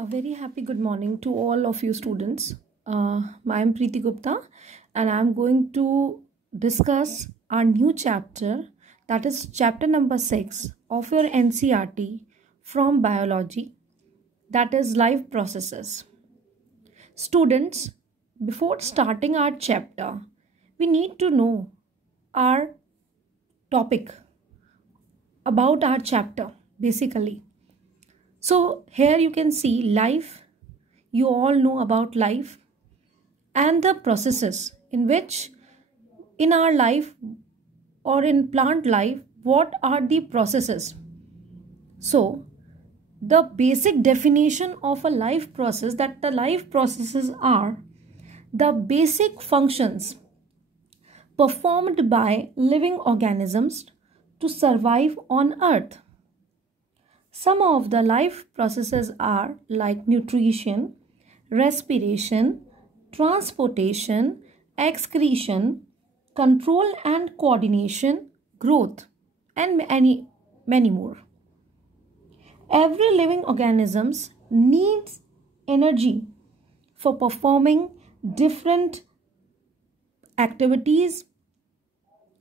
A very happy good morning to all of you students. I am Preeti Gupta and I am going to discuss our new chapter, that is chapter number 6 of your NCERT from biology, that is life processes. Students, before starting our chapter, we need to know our topic about our chapter basically. So here you can see life. You all know about life and the processes in which in our life or in plant life, what are the processes. So the basic definition of a life process, that the life processes are the basic functions performed by living organisms to survive on earth. Some of the life processes are like nutrition, respiration, transportation, excretion, control and coordination, growth, and many more. Every living organism needs energy for performing different activities.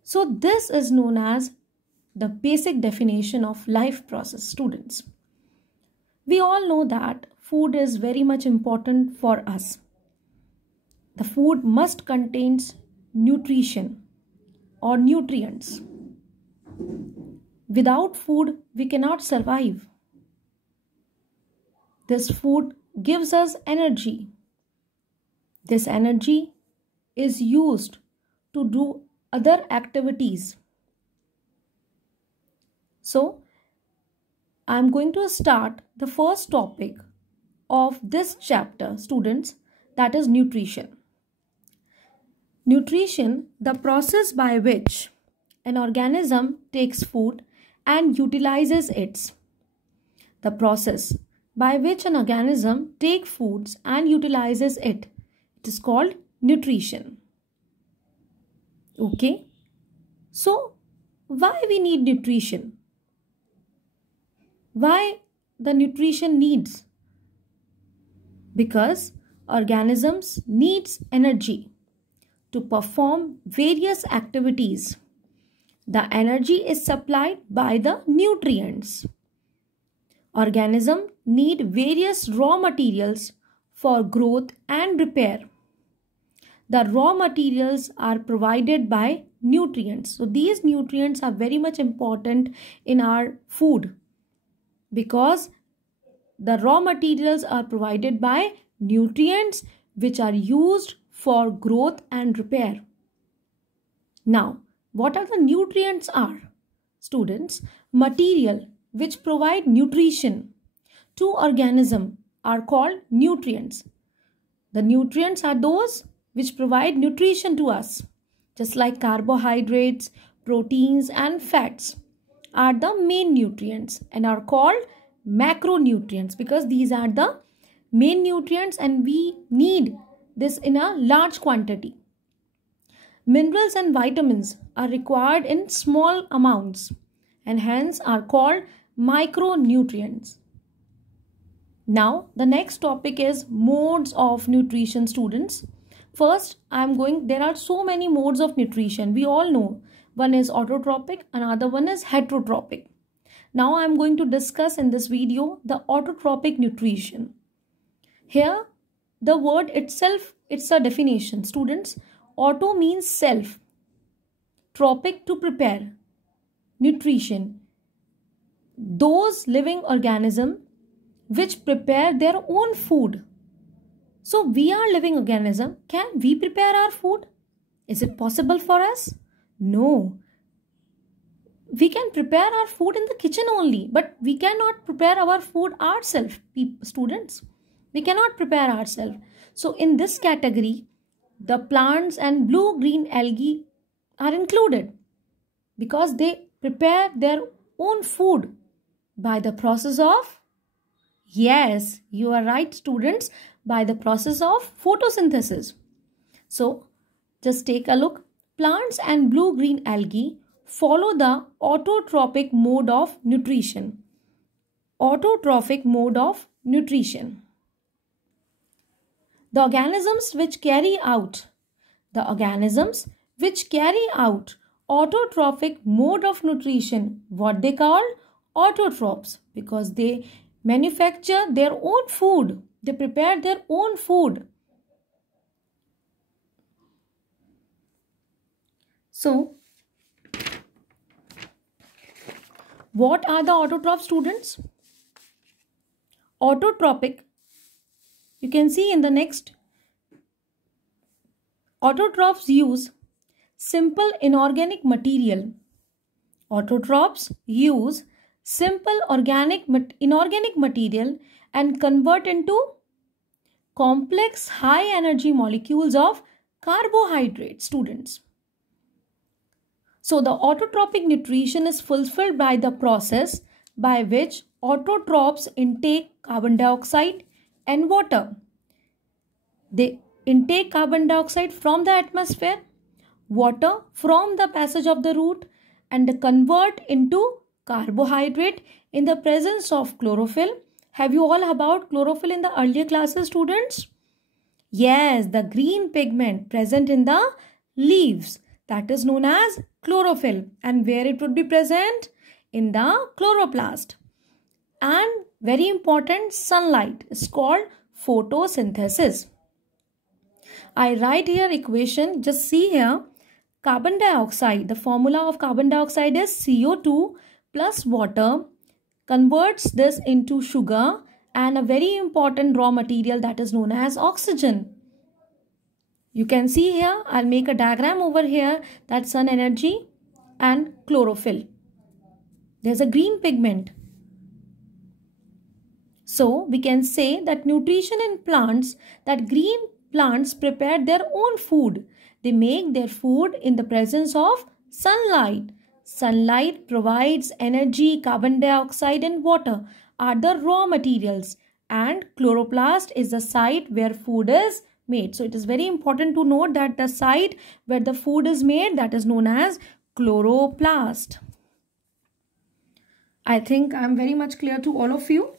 So this is known as the basic definition of life process, students. We all know that food is very much important for us. The food must contain nutrition or nutrients. Without food, we cannot survive. This food gives us energy. This energy is used to do other activities. So, I am going to start the first topic of this chapter, students, that is nutrition. Nutrition, the process by which an organism takes food and utilizes it. The process by which an organism takes foods and utilizes it. It is called nutrition. Okay. So, why we need nutrition? Why the nutrition needs? Because organisms needs energy to perform various activities. The energy is supplied by the nutrients. Organisms need various raw materials for growth and repair. The raw materials are provided by nutrients. So these nutrients are very much important in our food, because the raw materials are provided by nutrients which are used for growth and repair. Now, what are the nutrients are? Students, material which provide nutrition to organism are called nutrients. The nutrients are those which provide nutrition to us, just like carbohydrates, proteins and fats are the main nutrients and are called macronutrients, because these are the main nutrients and we need this in a large quantity. Minerals and vitamins are required in small amounts and hence are called micronutrients. Now the next topic is modes of nutrition, students. First, there are so many modes of nutrition. We all know one is autotrophic, another one is heterotrophic. Now I am going to discuss in this video the autotrophic nutrition. Here, the word itself, it's a definition. Students, auto means self. Tropic, to prepare. Nutrition, those living organisms which prepare their own food. So we are living organism. Can we prepare our food? Is it possible for us? No. We can prepare our food in the kitchen only, but we cannot prepare our food ourselves, students. We cannot prepare ourselves. So in this category, the plants and blue-green algae are included because they prepare their own food by the process of, yes, you are right, students, by the process of photosynthesis. So just take a look. Plants and blue-green algae follow the autotrophic mode of nutrition. Autotrophic mode of nutrition. The organisms which carry out autotrophic mode of nutrition, what they call autotrophs, because they manufacture their own food, they prepare their own food. So what are the autotrophs, students? Autotrophic, you can see in the next. Autotrophs use simple inorganic material. Autotrophs use simple inorganic material and convert into complex high energy molecules of carbohydrate, students. So the autotrophic nutrition is fulfilled by the process by which autotrophs intake carbon dioxide and water. They intake carbon dioxide from the atmosphere, water from the passage of the root, and convert into carbohydrate in the presence of chlorophyll. Have you all about chlorophyll in the earlier classes, students? Yes, the green pigment present in the leaves, that is known as chlorophyll, and where it would be present? In the chloroplast. And very important, sunlight is called photosynthesis. I write here equation, just see here, carbon dioxide, the formula of carbon dioxide is CO2 plus water, converts this into sugar and a very important raw material that is known as oxygen. You can see here, I'll make a diagram over here, that sun energy and chlorophyll. There's a green pigment. So we can say that nutrition in plants, that green plants prepare their own food. They make their food in the presence of sunlight. Sunlight provides energy, carbon dioxide and water are the raw materials, and chloroplast is the site where food is made. So it is very important to note that the site where the food is made, that is known as chloroplast. I think I am very much clear to all of you.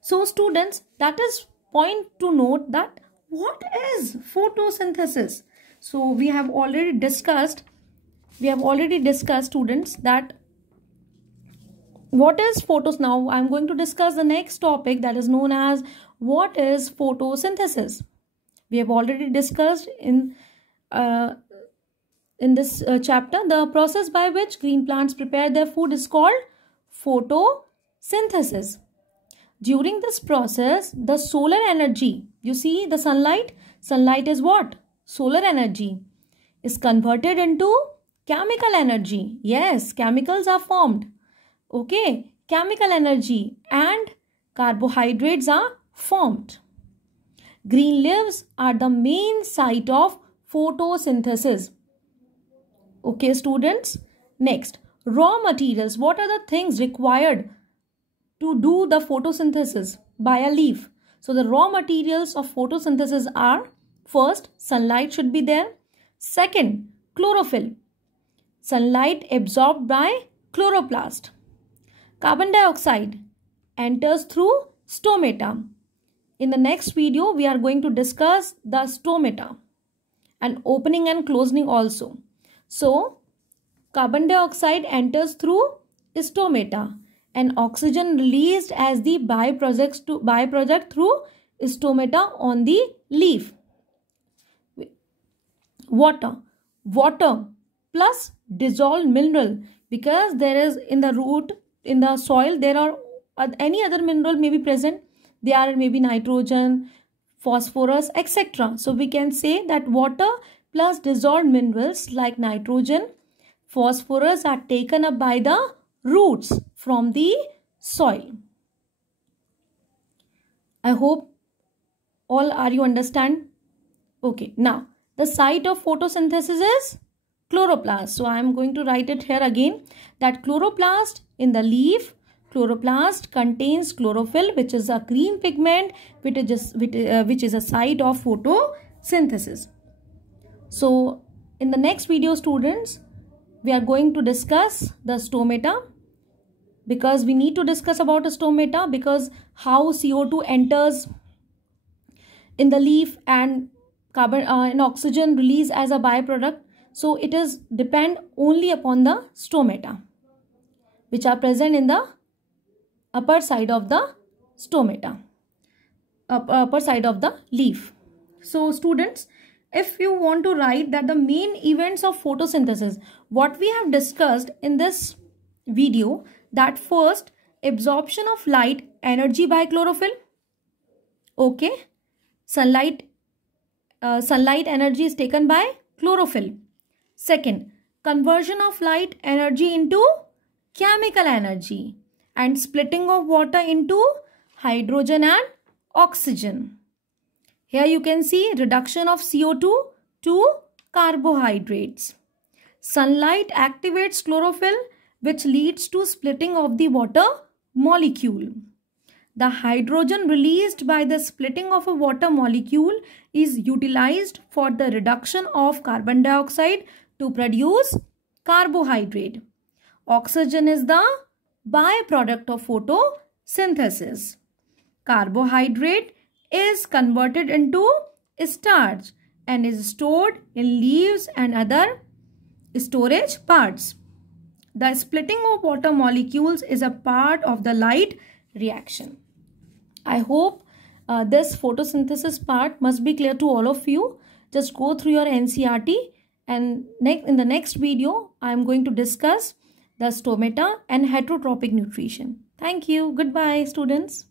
So students, that is point to note that what is photosynthesis. So we have already discussed students that what is photosynthesis. Now I am going to discuss the next topic, that is known as what is photosynthesis. We have already discussed in this chapter, the process by which green plants prepare their food is called photosynthesis. During this process, the solar energy, you see the sunlight is what? Solar energy is converted into chemical energy. Yes, chemicals are formed. Okay, chemical energy and carbohydrates are formed. Green leaves are the main site of photosynthesis. Okay, students. Next, raw materials. What are the things required to do the photosynthesis by a leaf? So the raw materials of photosynthesis are, first, sunlight should be there. Second, chlorophyll. Sunlight absorbed by chloroplast. Carbon dioxide enters through stomata. In the next video, we are going to discuss the stomata and opening and closing also. So, carbon dioxide enters through stomata and oxygen released as the byproduct through stomata on the leaf. Water plus dissolved mineral, because there is in the root, in the soil, there are any other mineral may be present. They are maybe nitrogen, phosphorus, etc. So we can say that water plus dissolved minerals like nitrogen, phosphorus are taken up by the roots from the soil. I hope all are you understand. Okay, now the site of photosynthesis is chloroplast. So I am going to write it here again, that chloroplast in the leaf, chloroplast contains chlorophyll, which is a green pigment which is a site of photosynthesis. So in the next video, students, we are going to discuss the stomata, because we need to discuss about a stomata, because how CO2 enters in the leaf and carbon and oxygen release as a byproduct. So it is depend only upon the stomata, which are present in the upper side of the stomata, upper side of the leaf. So students, if you want to write that the main events of photosynthesis, what we have discussed in this video, that first, absorption of light energy by chlorophyll. Okay, sunlight energy is taken by chlorophyll. Second, conversion of light energy into chemical energy and splitting of water into hydrogen and oxygen. Here you can see reduction of CO2 to carbohydrates. Sunlight activates chlorophyll, which leads to splitting of the water molecule. The hydrogen released by the splitting of a water molecule is utilized for the reduction of carbon dioxide to produce carbohydrate. Oxygen is the byproduct of photosynthesis. Carbohydrate is converted into starch and is stored in leaves and other storage parts. The splitting of water molecules is a part of the light reaction. I hope this photosynthesis part must be clear to all of you. Just go through your NCERT, and in the next video I am going to discuss the stomata and heterotrophic nutrition. Thank you. Goodbye, students.